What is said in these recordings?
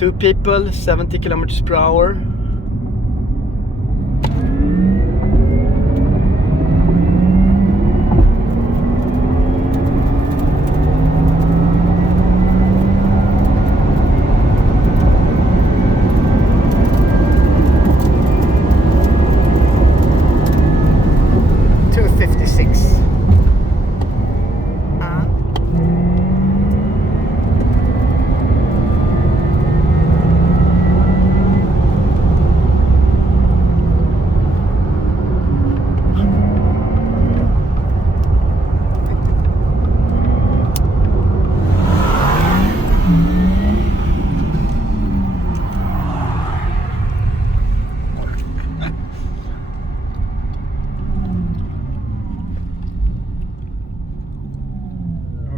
Two people, 70 kilometers per hour.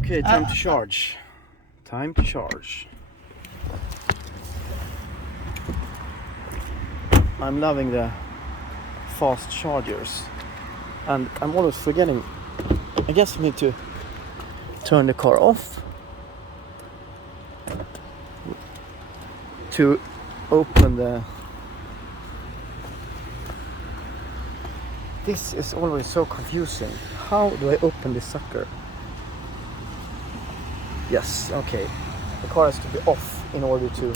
Okay, time to charge. Time to charge. I'm loving the fast chargers. And I'm always forgetting. I guess I need to turn the car off to open the... This is always so confusing. How do I open this sucker? Yes, okay. The car has to be off in order to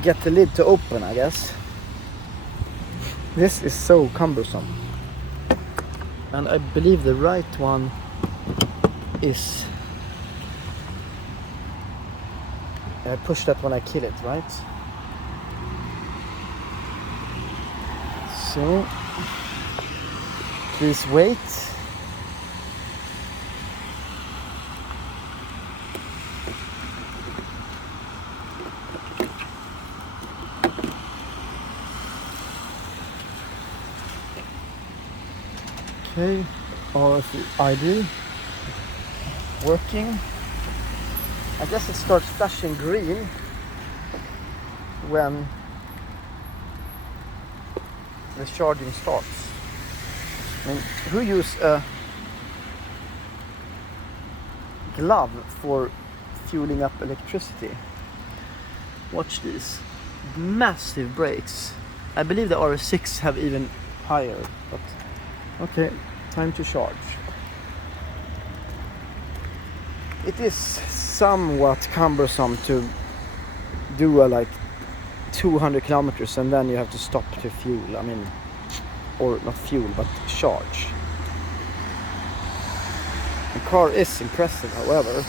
get the lid to open, I guess. This is so cumbersome. And I believe the right one is... I push that when I kill it, right? So, please wait. Okay, RFID working. I guess it starts flashing green when the charging starts. I mean, who use a glove for fueling up electricity? Watch these massive brakes. I believe the RS6 have even higher, but okay, time to charge. It is somewhat cumbersome to do a like 200 kilometers and then you have to stop to fuel. I mean, or not fuel, but charge. The car is impressive, however.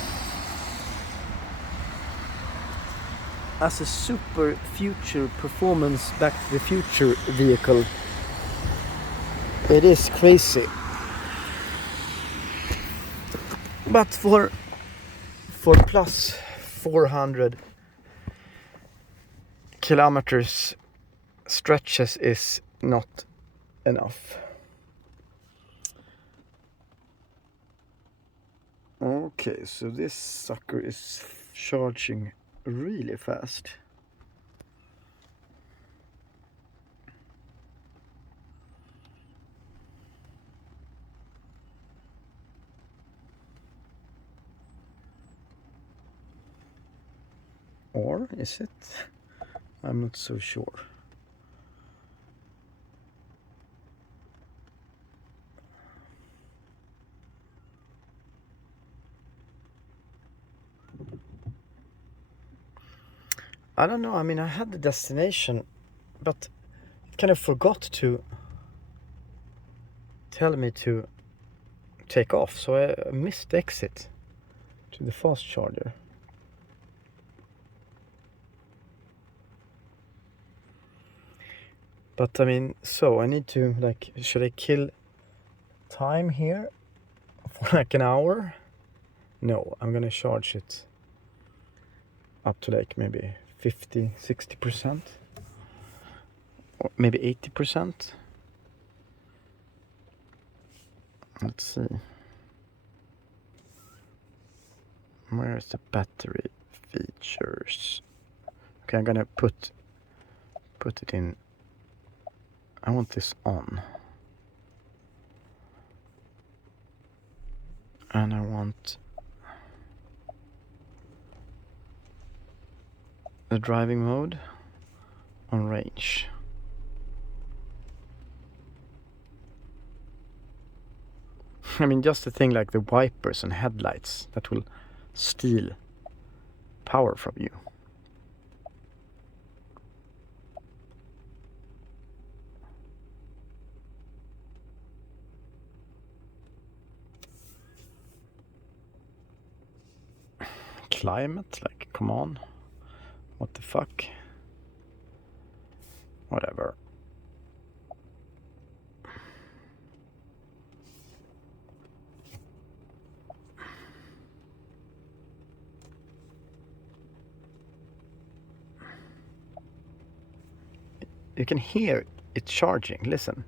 As a super future performance Back to the Future vehicle, it is crazy. But for plus 400 kilometers stretches is not enough. Okay, so this sucker is charging really fast. Or is it? I'm not so sure. I don't know. I mean, I had the destination, but it kind of forgot to tell me to take off, so I missed the exit to the fast charger. But I mean, so I need to, like, should I kill time here for like an hour? No, I'm gonna charge it up to like maybe 50-60%, or maybe 80%. Let's see. Where is the battery features? Okay, I'm gonna put it in. I want this on. And I want the driving mode on range. I mean, just a thing like the wipers and headlights that will steal power from you. Climate, like, come on. What the fuck? Whatever. You can hear it charging, listen.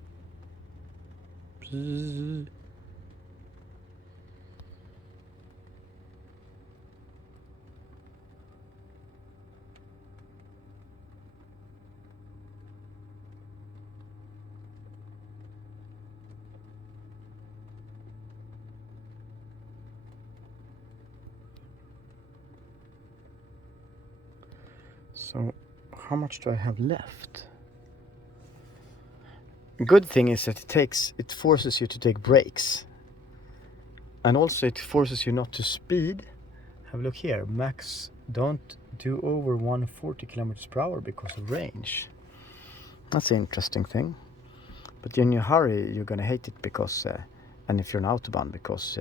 So, how much do I have left? Good thing is that it forces you to take breaks. And also it forces you not to speed. Have a look here, max, don't do over 140 kilometers per hour because of range. That's an interesting thing. But in your hurry, you're gonna hate it because, and if you're an autobahn, because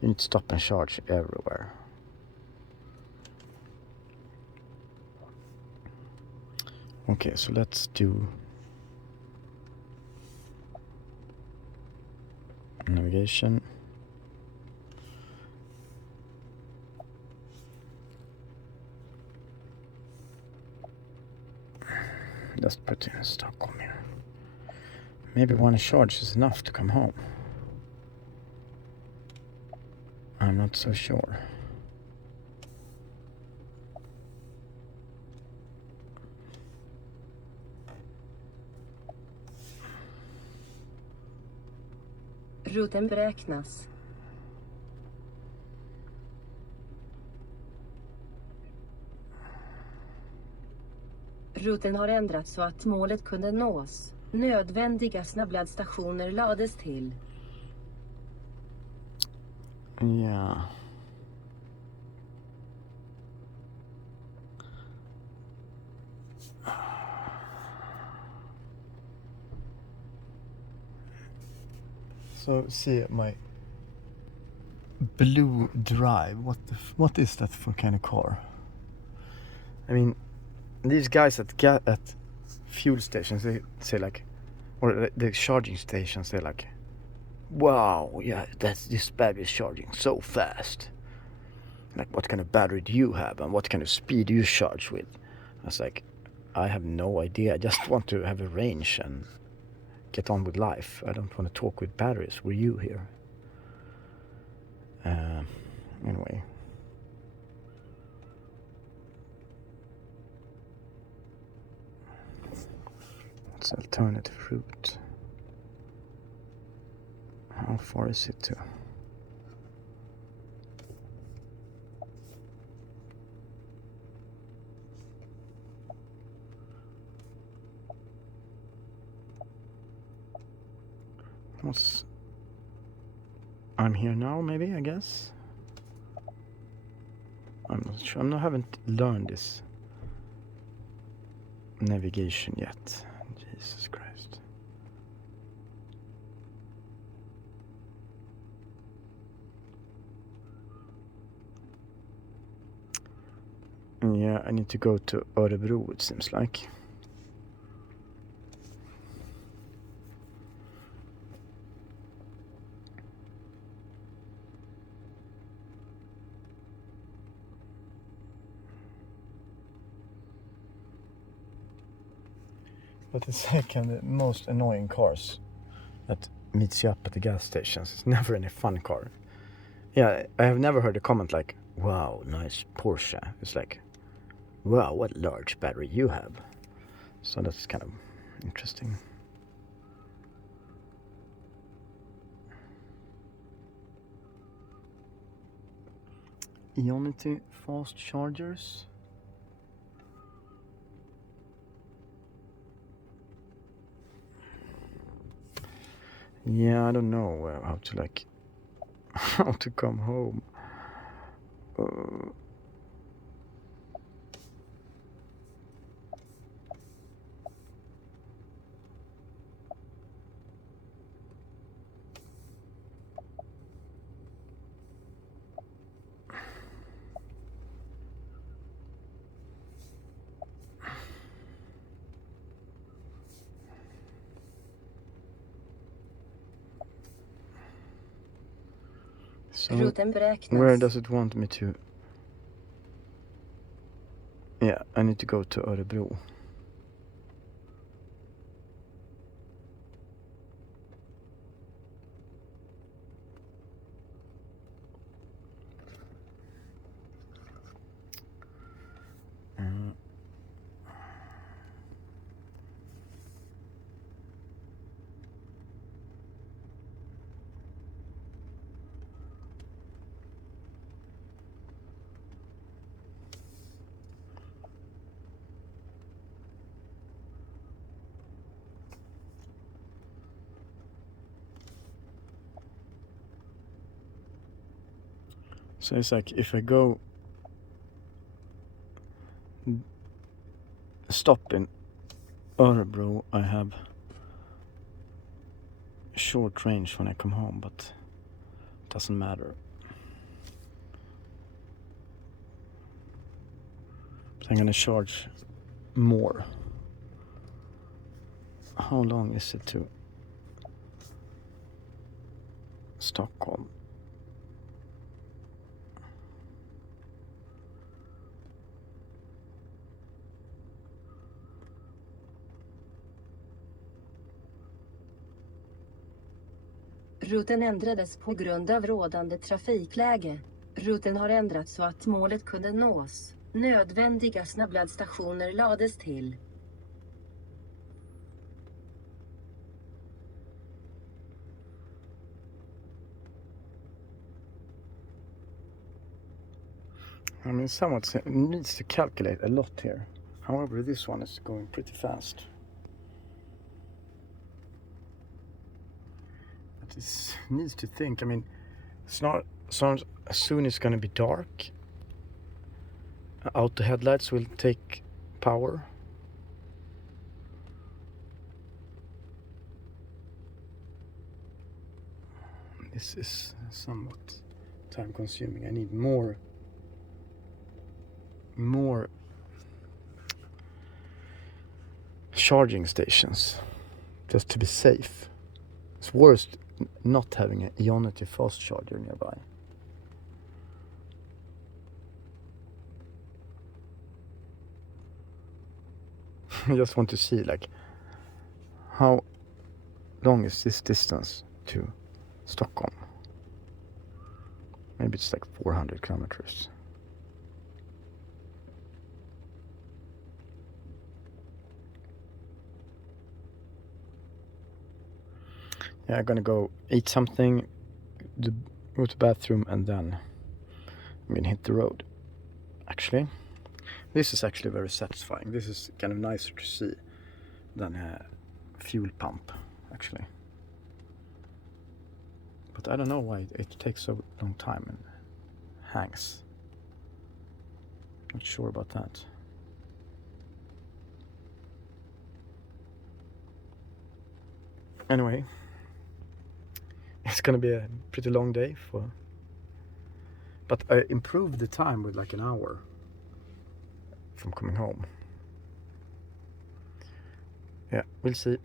you need to stop and charge everywhere. Okay, so let's do navigation. Just put in Stockholm here. Maybe one charge is enough to come home. I'm not so sure. Ruten beräknas. Ruten har ändrats så att målet kunde nås. Nödvändiga snabbladdstationer lades till. Ja. So see my blue drive. What is that for kind of car? I mean, these guys at fuel stations, they say like, or the charging stations, they're like, wow, yeah, this battery is charging so fast. Like, what kind of battery do you have, and what kind of speed do you charge with? I was like, I have no idea. I just want to have a range and get on with life. I don't want to talk with batteries. Were you here? Anyway. What's alternative route? How far is it to? I'm here now, maybe, I guess. I'm not sure. I haven't learned this navigation yet. Jesus Christ. Yeah, I need to go to Örebro, it seems like. But the second most annoying cars that meets you up at the gas stations. It's never any fun car. Yeah, I have never heard a comment like, wow, nice Porsche. It's like, wow, what large battery you have. So that's kind of interesting. Ionity fast chargers. Yeah, I don't know how to like how to come home. So Rutten beräknas. where does it want me to? Yeah, I need to go to Örebro. So it's like if I go stop in Örebro, I have short range when I come home, but it doesn't matter. But I'm gonna charge more. How long is it to Stockholm? Rutten ändrades på grund av rådande trafikläge. Rutten har ändrats så att målet kunde nås. Nödvändiga snabbladdstationer lades till. I mean, someone needs to calculate a lot here. However, this one is going pretty fast. But it needs to think. I mean, it's not so as soon it's gonna be dark. Auto headlights will take power. This is somewhat time consuming. I need more charging stations just to be safe. It's worse not having an Ionity fast charger nearby. I just want to see like how long is this distance to Stockholm. Maybe it's like 400 kilometers. Yeah, I'm gonna go eat something, go to the bathroom, and then I'm gonna hit the road. Actually, this is actually very satisfying. This is kind of nicer to see than a fuel pump, actually. But I don't know why it takes so long time and hangs. Not sure about that. Anyway, it's gonna be a pretty long day but I improved the time with like an hour from coming home. Yeah, we'll see.